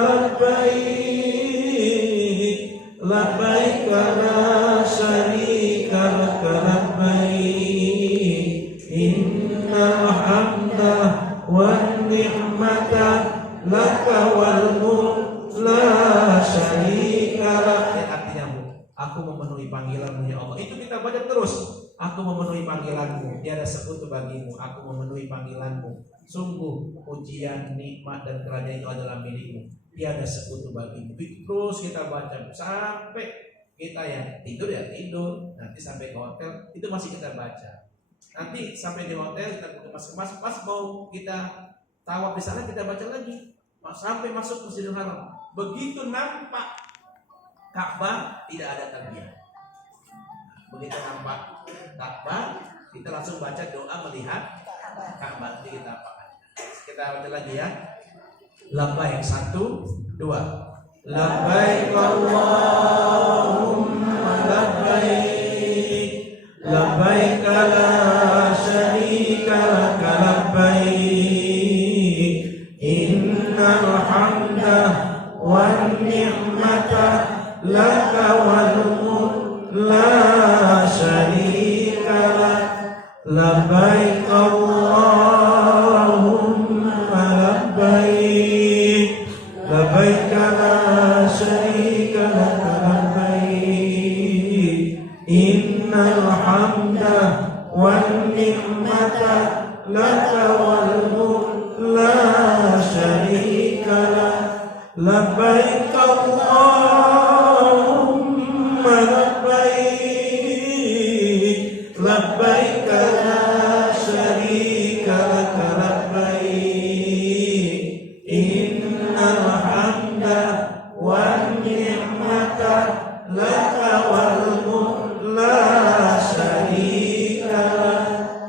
labbaik, labbaik la syarika lak labbaik, innal hamda wan ni'mata laka wal mulk la syarika lak. Artinya aku memenuhi panggilanmu ya Allah. Itu kita baca terus. Aku memenuhi panggilanmu, tiada sekutu bagimu. Aku memenuhi panggilanmu. Sungguh pujian, nikmat dan kerajaan itu adalah milikmu. Tiada sekutu bagimu. Terus kita baca sampai kita yang tidur ya tidur. Nanti sampai ke hotel itu masih kita baca. Nanti sampai di hotel kita kemas-kemas, pas mau kita tawaf di sana kita baca lagi. Sampai masuk Masjidil Haram. Begitu nampak Ka'bah tidak ada talbiyah. Begitu nampak Ka'bah, kita langsung baca doa melihat Ka'bah. Nanti kita apakan. Kita baca lagi ya. Labbaik 1, 2. Labbaik Allahumma labbaik, labbaik la syarika lak labbaik, innal hamda wan ni'mata laka wal mulk la syarika lak. Labbaik Allahumma labbaik, labbaik la syarika lak labbaik, innal hamda wan ni'mata laka wal mulk la syarika lak. Labbaik Allah